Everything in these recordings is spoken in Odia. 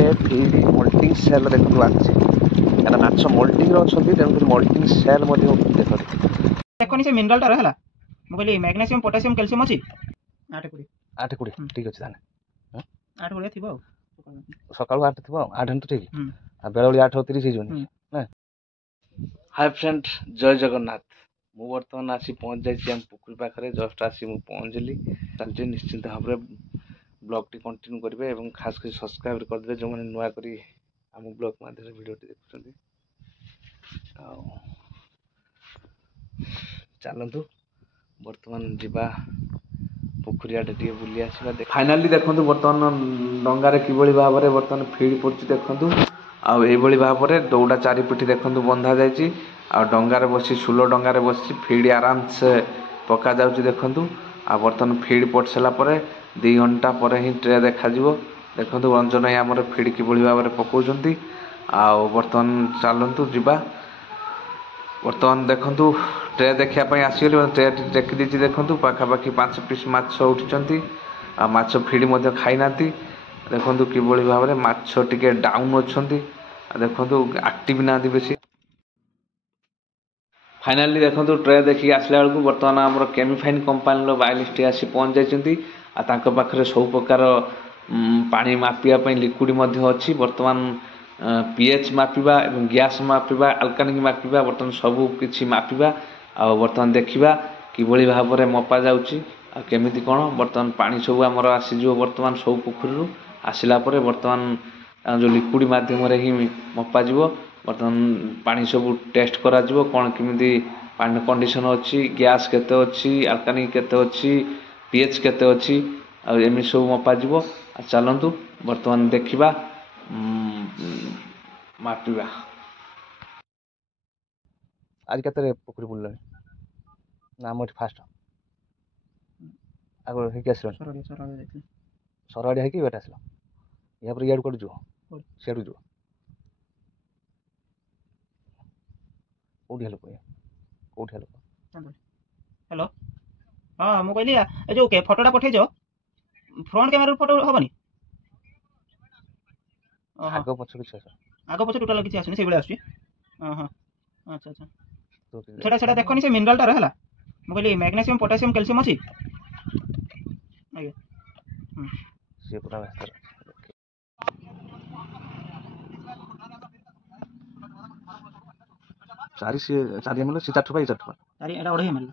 ଫିଡ଼ରେ ଫିଡ଼ ମଲ୍ଟିଂ ସେଲ୍ ଦେଖନ୍ତୁ ଆସିଛି କାରଣ ମାଛ ମଲ୍ଟିଂରେ ଅଛନ୍ତି ତେଣୁକରି ମଲ୍ଟିଂ ସେଲ୍ ମଧ୍ୟ ଦେଖନ୍ତୁ ଦେଖନି ସେ ମିନେରାଲଟାର ହେଲା ମୁଁ କହିଲି ମ୍ୟାଗ୍ନେସିୟମ୍ ପଟାସିୟମ୍ କ୍ୟାଲସିୟମ୍ ଅଛି 8 20 ଠିକ୍ ଅଛି ତାହେଲେ 8 ଥିବ ଆଉ ସକାଳୁ 8 ଥିବ 8 ତ ଠିକ୍ ଆଉ ବେଳବେଳି 8:30 ହେଇଯିବନି ନା। ହାଇ ଫ୍ରେଣ୍ଡ ଜୟ ଜଗନ୍ନାଥ। ମୁଁ ବର୍ତ୍ତମାନ ଆସି ପହଞ୍ଚି ଯାଇଛି ଆମ ପୋଖରୀ ପାଖରେ ଜଷ୍ଟ ଆସି ମୁଁ ପହଞ୍ଚିଲି ଚାଲିଛି ନିଶ୍ଚିନ୍ତ ଭାବରେ ବ୍ଲଗ୍ଟି କଣ୍ଟିନ୍ୟୁ କରିବେ ଏବଂ ଖାସ୍ କରି ସବସ୍କ୍ରାଇବ୍ କରିଦେବେ ଯେଉଁମାନେ ନୂଆ କରି ଆମ ବ୍ଲଗ୍ ମାଧ୍ୟମରେ ଭିଡ଼ିଓଟି ଦେଖୁଛନ୍ତି। ଆଉ ଚାଲନ୍ତୁ ବର୍ତ୍ତମାନ ଯିବା ପୋଖରୀ ଆଡ଼େ ଟିକେ ବୁଲି ଆସିବା। ଫାଇନାଲି ଦେଖନ୍ତୁ ବର୍ତ୍ତମାନ ଡଙ୍ଗାରେ କିଭଳି ଭାବରେ ବର୍ତ୍ତମାନ ଫିଡ୍ ପଡ଼ୁଛି ଦେଖନ୍ତୁ। ଆଉ ଏଇଭଳି ଭାବରେ ଦୌଡ଼ା ଚାରିପିଠି ଦେଖନ୍ତୁ ବନ୍ଧା ଯାଇଛି ଆଉ ଡଙ୍ଗାରେ ବସି ସୁଲ ଡଙ୍ଗାରେ ବସି ଫିଡ୍ ଆରାମସେ ପକାଯାଉଛି ଦେଖନ୍ତୁ। ଆଉ ବର୍ତ୍ତମାନ ଫିଡ୍ ପଡ଼ି ସାରିଲା ପରେ 2 ଘଣ୍ଟା ପରେ ହିଁ ଟ୍ରେ ଦେଖାଯିବ। ଦେଖନ୍ତୁ ରଞ୍ଜନ ଭାଇ ଆମର ଫିଡ୍ କିଭଳି ଭାବରେ ପକାଉଛନ୍ତି। ଆଉ ବର୍ତ୍ତମାନ ଚାଲନ୍ତୁ ଯିବା। ବର୍ତ୍ତମାନ ଦେଖନ୍ତୁ ଟ୍ରେ ଦେଖିବା ପାଇଁ ଆସିଗଲି ଟ୍ରେ ଟେକି ଦେଇଛି ଦେଖନ୍ତୁ ପାଖାପାଖି 5 ପିସ୍ ମାଛ ଉଠିଛନ୍ତି ଆଉ ମାଛ ଫିଡ୍ ମଧ୍ୟ ଖାଇନାହାନ୍ତି। ଦେଖନ୍ତୁ କିଭଳି ଭାବରେ ମାଛ ଟିକେ ଡାଉନ୍ ଅଛନ୍ତି ଆଉ ଦେଖନ୍ତୁ ଆକ୍ଟିଭ ନାହାନ୍ତି ବେଶୀ। ଫାଇନାଲି ଦେଖନ୍ତୁ ଟ୍ରେ ଦେଖିକି ଆସିଲା ବେଳକୁ ବର୍ତ୍ତମାନ ଆମର କେମିଫାଇନ୍ କମ୍ପାନୀର ବାୟୋଲିଷ୍ଟ ଆସି ପହଞ୍ଚି ଯାଇଛନ୍ତି ଆଉ ତାଙ୍କ ପାଖରେ ସବୁ ପ୍ରକାର ପାଣି ମାପିବା ପାଇଁ ଲିକ୍ୱିଡ଼ ମଧ୍ୟ ଅଛି। ବର୍ତ୍ତମାନ pH ମାପିବା ଏବଂ ଗ୍ୟାସ୍ ମାପିବା ଆଲକାନିକ୍ ମାପିବା ବର୍ତ୍ତମାନ ସବୁ କିଛି ମାପିବା ଆଉ ବର୍ତ୍ତମାନ ଦେଖିବା କିଭଳି ଭାବରେ ମପା ଯାଉଛି ଆଉ କେମିତି କ'ଣ। ବର୍ତ୍ତମାନ ପାଣି ସବୁ ଆମର ଆସିଯିବ ବର୍ତ୍ତମାନ ସବୁ ପୋଖରୀରୁ ଆସିଲା ପରେ ବର୍ତ୍ତମାନ ଯେଉଁ ଲିକ୍ୱିଡ଼ ମାଧ୍ୟମରେ ହିଁ ମପାଯିବ। ବର୍ତ୍ତମାନ ପାଣି ସବୁ ଟେଷ୍ଟ କରାଯିବ କ'ଣ କେମିତି ପାଣିର କଣ୍ଡିସନ୍ ଅଛି, ଗ୍ୟାସ୍ କେତେ ଅଛି, ଆଲକାନିକ୍ କେତେ ଅଛି, pH କେତେ ଅଛି ଆଉ ଏମିତି ସବୁ ମପାଯିବ। ଆଉ ଚାଲନ୍ତୁ ବର୍ତ୍ତମାନ ଦେଖିବା ମାପିବା। ଆଜି କେତେ ପୋଖରୀ ବୁଲିଲଣି ନା ଆମ ଏଠି ଫାଷ୍ଟ ଆଗ ହେଇକି ଆସିଲଣି ସରଆଡ଼ିଆ ହେଇକି ଏଇଟା ଆସିଲ ଏହା ପରେ ଇଆଡ଼ୁ କୁଆଡ଼େ ଯିବ ସିଆଡ଼କୁ ଯିବ କେଉଁଠି ହେଲୋ କେଉଁଠି ହେଲୋ ହ୍ୟାଲୋ ହଁ ମୁଁ କହିଲି ଏ ଯେଉଁ ଫଟୋଟା ପଠେଇଛ ଫ୍ରଣ୍ଟ କ୍ୟାମେରାରୁ ଫଟୋ ହେବନି ଆଗ ପଛ କିଛି ଆସ ଆଗ ପଛ ଟୋଟାଲ କିଛି ଆସୁନି ସେଇଭଳିଆ ଆସୁଛି ହଁ ହଁ ଆଚ୍ଛା ଆଚ୍ଛା ସେଟା ଦେଖନି ସେ ମିନେରାଲଟାର ହେଲା ମୁଁ କହିଲି ମ୍ୟାଗ୍ନେସିୟମ୍ ପଟାସିୟମ୍ କ୍ୟାଲସିୟମ୍ ଅଛି ଆଜ୍ଞା ସିଏ ପୁରା ଚାରି ml ସେ 4 ଟଙ୍କା 4 ଟଙ୍କା ଏଇଟା 2.5 ml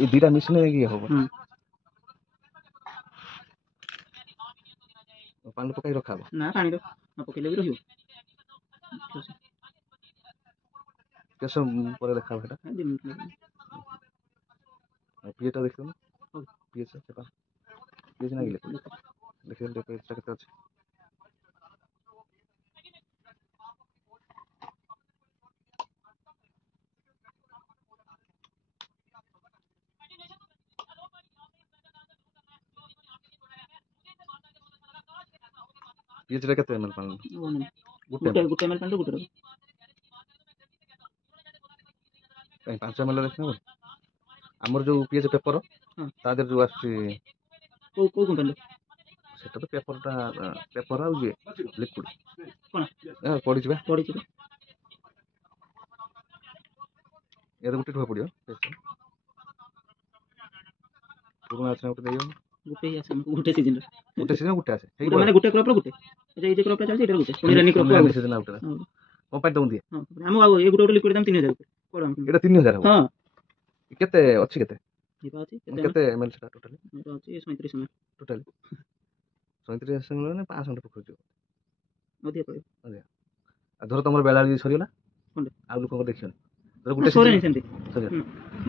এই দুইটা মিশিয়ে ইয়ে হবো পানি পকাই রখা হবো না পানি ন পকাইলে ବି ରହିବ କେତେ ସମୟ ପରେ ଦେଖା ହବ ସେଟା ପିଏଟା ଦେଖିବ ନା ପିଏଚ ସେଟା ପିଏଚ ନା ଦେଖିଲେ ପିଏଚ କେତେ ଅଛି ପିଏଚ ରେ କେତେ ml ପାଣି ଗୋଟେ ml ପାଣି ଗୋଟେ 5 ml ଦେଖିବ ଆମର ଯୋଉ ପିଏଚ ପେପର ତା ଦେହରେ ଯୋଉ ଆସୁଛି କୋଉ କମ୍ପାନୀ ସେଟା ତ ପେପରଟା ପେପର ଆଉ ଇଏ ଲିକ୍ୱିଡ କଣ ପଡ଼ିଯିବା ଏରେ ଗୋଟେ ଠୁଆ ପଡ଼ିବ ପୁରୁଣା ଅଛି ଗୋଟେ ଦେଇବ ଗୋଟେ ଆସେ ଗୋଟେ ସିଜନ ଗୋଟେ ଆସେ ମାନେ ଗୋଟେ କ୍ରପର ଗୋଟେ ଏଇ ଯେ କ୍ରପଟା ଚାଲିଛି ଏଟା ଗୋଟେ ପୁଣି ରାନି କ୍ରପ ଆଉ ସିଜନ ଆଉଟ କଣ ପାଇଁ ଦଉଁ ଦିଏ ଆମ ଆଉ ଏ ଗୋଟେ ଲିକ୍ୱିଡ ଦାମ 3000 କୋଡ ଏଟା 3000 ହବ ହଁ କେତେ ଅଛି କେତେ କେତେ ml ସେଟା ଟୋଟାଲି ଏଟା ଅଛି 37 ml ଟୋଟାଲି 37 ml ନା 500 ପକଉଛ ଅଧିକ ପଡ଼ିବ ଅଧିକ ଆଉ ଧର ତମର ବେଳାଳି ସରିଗଲା ଆଉ ଲୋକଙ୍କ ଦେଖିବନି ଧର ଗୋଟେ ସରେନି ସେମିତି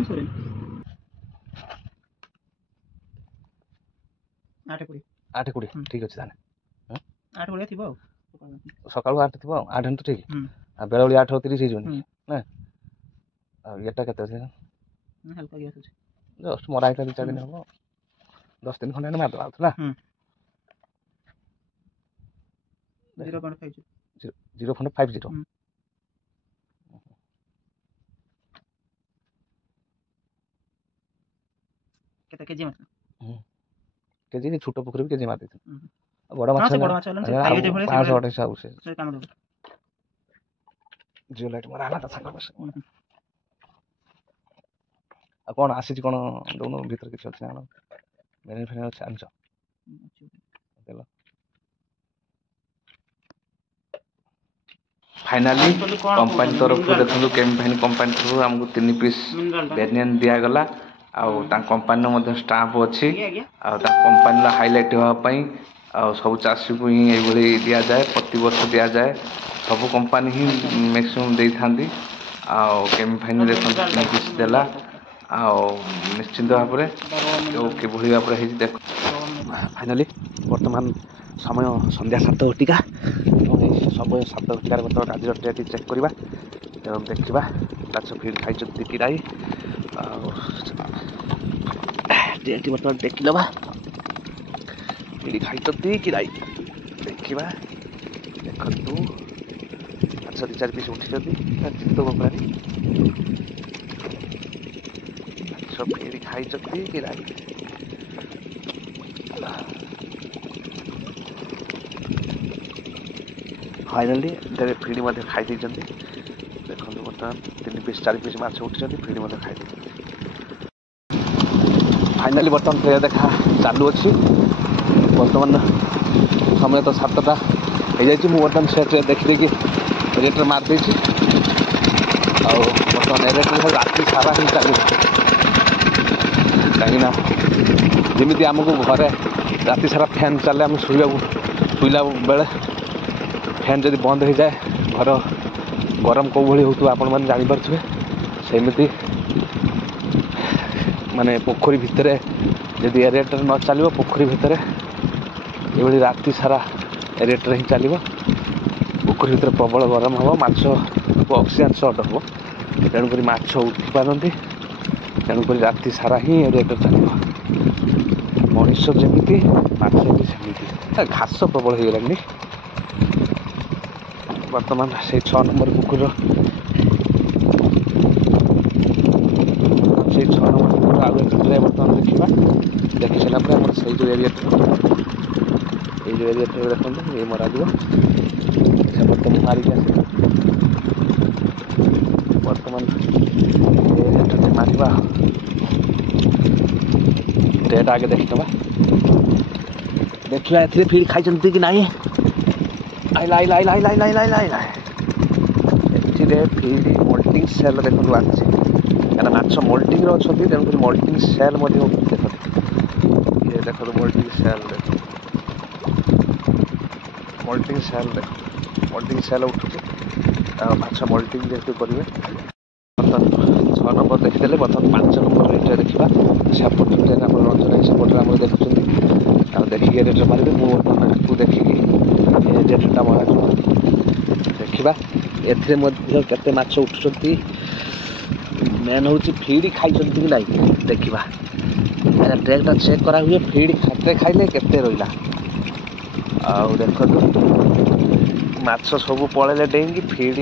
ସରେନି 8:20 ଠିକ୍ ଅଛି ତାହେଲେ 8:20 ଥିବ ଆଉ ସକାଳୁ 8 ଥିବ ଆଉ 8 ତ ଠିକ୍ ଆଉ ବେଳବେଳି 8:30 ହେଇଯିବନି ନା ଆଉ ଇଏଟା କେତେ ଅଛି ହାଲକା ଗ୍ୟାସ୍ ଅଛି ଜଷ୍ଟ ମରା ହେଇଥିଲା 2-4 ଦିନ ହବ 10 ଦିନ ଖଣ୍ଡେ ମାରିଦେବା ଆଉ ନା 0.50 କେତେ କେଜି ମାଛ কেଜି ଛୋଟ ପୋଖରୀ ବି କେଜି ମାରି ଦେଇଥିଲି। ବଡ଼ ହଁ ମାଛ ସେ ବଡ଼ ମାଛ ହେଲାଣି ସେ ଖାଇବେ ଯେଭଳି 500 ଆଉ ସେ ସେ କାମ ଦେବ। ଜିଓ ଲାଇଟ୍ ମରା ହେଲା ତା ସାଙ୍ଗ ବସ। ଆଉ କ'ଣ ଆସିଛି କ'ଣ ଦଉନ ଭିତରେ କିଛି ଅଛି ନା ମେନ୍ ଫେନ୍ ଅଛି ଆଣିଛ ଦେଲ। ଫାଇନାଲି କମ୍ପାନୀ ତରଫରୁ ଦେଖନ୍ତୁ କେମ୍ଫାଇନ୍ କମ୍ପାନୀ ତରଫରୁ ଆମକୁ 3 ପିସ୍ ବେନିୟନ୍ ଦିଆଗଲା। ଆଉ ତାଙ୍କ କମ୍ପାନୀର ମଧ୍ୟ ଷ୍ଟାମ୍ପ ଅଛି। ଆଉ ତାଙ୍କ କମ୍ପାନୀର ହାଇଲାଇଟ୍ ହେବା ପାଇଁ ଆଉ ସବୁ ଚାଷୀକୁ ହିଁ ଏଇଭଳି ଦିଆଯାଏ, ପ୍ରତିବର୍ଷ ଦିଆଯାଏ। ସବୁ କମ୍ପାନୀ ହିଁ ମ୍ୟାକ୍ସିମମ୍ ଦେଇଥାନ୍ତି। ଆଉ କେମ୍ଫାଇନ୍ ଦେଖନ୍ତୁ 3 ପିସ୍ ଦେଲା। ଆଉ ନିଶ୍ଚିନ୍ତ ଭାବରେ କିଭଳି ଭାବରେ ହେଇଛି ଦେଖ। ଫାଇନାଲି ବର୍ତ୍ତମାନ ସମୟ ସନ୍ଧ୍ୟା 7:00 ଏବଂ ଏହି ସମୟ 7:00 ବର୍ତ୍ତମାନ ଆଜିର ଡେଟ୍ ଚେକ୍ କରିବା ଏବଂ ଦେଖିବା ମାଛ ଫିଡ୍ ଖାଇଛନ୍ତି କି ନାହିଁ। ଆଉ ଡେଟ୍ ବର୍ତ୍ତମାନ ଦେଖିନେବା ଫିଡ୍ ଖାଇଛନ୍ତି କି ନାହିଁ ଦେଖିବା। ଦେଖନ୍ତୁ ମାଛ 2-4 ପିସ୍ ଉଠିଛନ୍ତି ଚିତ୍ତ କମ୍ପାନୀ ମାଛ ଫିଡ୍ ଖାଇଛନ୍ତି କି ନାହିଁ। ଫାଇନାଲି ତେବେ ଫିଡ୍ ମଧ୍ୟ ଖାଇ ଦେଇଛନ୍ତି। ଦେଖନ୍ତୁ ବର୍ତ୍ତମାନ 3 ପିସ୍ 4 ପିସ୍ ମାଛ ଉଠିଛନ୍ତି, ଫିଡ୍ ମଧ୍ୟ ଖାଇ ଦେଇଛନ୍ତି। ଫାଇନାଲି ବର୍ତ୍ତମାନ ଟ୍ରେ ଦେଖା ଚାଲୁଅଛି। ବର୍ତ୍ତମାନ ସମୟ ତ 7ଟା ହେଇଯାଇଛି। ମୁଁ ବର୍ତ୍ତମାନ ସେ ଟ୍ରେ ଦେଖିଦେଇକି ରେଟ୍ରେ ମାରିଦେଇଛି। ଆଉ ବର୍ତ୍ତମାନ ରେଟ୍ରେ ରାତି ସାରା ହିଁ ଚାଲିବ, କାହିଁକିନା ଯେମିତି ଆମକୁ ଘରେ ରାତି ସାରା ଫ୍ୟାନ୍ ଚାଲେ, ଆମେ ଶୋଇଲା ବେଳେ ଫ୍ୟାନ୍ ଯଦି ବନ୍ଦ ହେଇଯାଏ ଘର ଗରମ କେଉଁ ଭଳି ହେଉଥିବ ଆପଣମାନେ ଜାଣିପାରୁଥିବେ। ସେମିତି ମାନେ ପୋଖରୀ ଭିତରେ ଯଦି ରେଟ୍ରେ ନ ଚାଲିବ, ପୋଖରୀ ଭିତରେ ଏଭଳି ରାତି ସାରା ରେଟ୍ରେ ହିଁ ଚାଲିବ। ପୋଖରୀ ଭିତରେ ପ୍ରବଳ ଗରମ ହେବ, ମାଛକୁ ଅକ୍ସିଜେନ୍ ସର୍ଟ ହେବ, ତେଣୁକରି ମାଛ ଉଠିପାରନ୍ତି। ତେଣୁକରି ରାତି ସାରା ହିଁ ରେଟ୍ରେ ଚାଲିବ। ମଣିଷ ଯେମିତି ମାଛ ବି ସେମିତି। ଘାସ ପ୍ରବଳ ହେଇଗଲାଣି। ବର୍ତ୍ତମାନ ସେଇ 6 ନମ୍ବର ପୋଖରୀର ଆଉ ଏକ ଟ୍ରେ ବର୍ତ୍ତମାନ ଦେଖିବା। ଦେଖି ସାରିଲା ପରେ ଆମର ସେଇ ଯେଉଁ ଏରିଆ ଏଇ ଯେଉଁ ଏରିଆ ଟ୍ରେ ଦେଖନ୍ତୁ ଇଏ ମରାଯିବ। ସେ ବର୍ତ୍ତମାନ ମାରିକି ଆସିବ। ବର୍ତ୍ତମାନ ଏ ମାରିବା ଟ୍ରେଟା ଆଗେ ଦେଖିନେବା। ଦେଖିବା ଏଥିରେ ଫିଡ୍ ଖାଇଛନ୍ତି କି ନାହିଁ। ଆଇଲା ଏଥିରେ ଫିଡ୍ ମଲ୍ଟିଂ ସେଲ୍ ଦେଖନ୍ତୁ ଆସିଛି, କାହିଁକିନା ମାଛ ମଲ୍ଟିଂରେ ଅଛନ୍ତି, ତେଣୁକରି ମଲ୍ଟିଂ ସେଲ୍ ମଧ୍ୟ ଦେଖନ୍ତୁ। ଇଏ ଦେଖନ୍ତୁ ମଲ୍ଟିଂ ସେଲ୍ ଦେଖନ୍ତୁ, ମଲ୍ଟିଂ ସେଲ୍ ଦେଖନ୍ତୁ, ମଲ୍ଟିଂ ସେଲ୍ ଉଠୁଛି। ଆଉ ମାଛ ମଲ୍ଟିଂ ଯେହେତୁ କରିବେ ବର୍ତ୍ତମାନ 6 ନମ୍ବର ଦେଖିଦେଲେ। ବର୍ତ୍ତମାନ 5 ନମ୍ବର ରେଟ୍ରେ ଦେଖିବା। ସେପଟେ ଆମର ରଞ୍ଜନ ସେପଟରେ ଆମର ଦେଖୁଛନ୍ତି। ଆଉ ଦେଖିକି ରେଟ୍ରେ ମାରିବେ। ମୁଁ ବର୍ତ୍ତମାନ ଆକୁ ଦେଖିକି ରେଟ୍ଟା ମରାଯିବ ଦେଖିବା। ଏଥିରେ ମଧ୍ୟ କେତେ ମାଛ ଉଠୁଛନ୍ତି। ମେନ୍ ହେଉଛି ଫିଡ୍ ଖାଇଛନ୍ତି କି ନାହିଁ ଦେଖିବା। ଟ୍ରେଟା ଚେକ୍ କରାହୁଏ, ଫିଡ୍ କେତେ ଖାଇଲେ କେତେ ରହିଲା। ଆଉ ଦେଖନ୍ତୁ ମାଛ ସବୁ ପଳେଇଲେ ଡେଇଁକି। ଫିଡ୍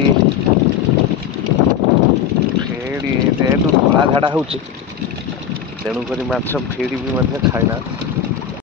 ଯେହେତୁ ଧଳା ଝାଡ଼ା ହେଉଛି, ତେଣୁକରି ମାଛ ଫିଡ୍ ବି ମଧ୍ୟ ଖାଇନାହାନ୍ତି।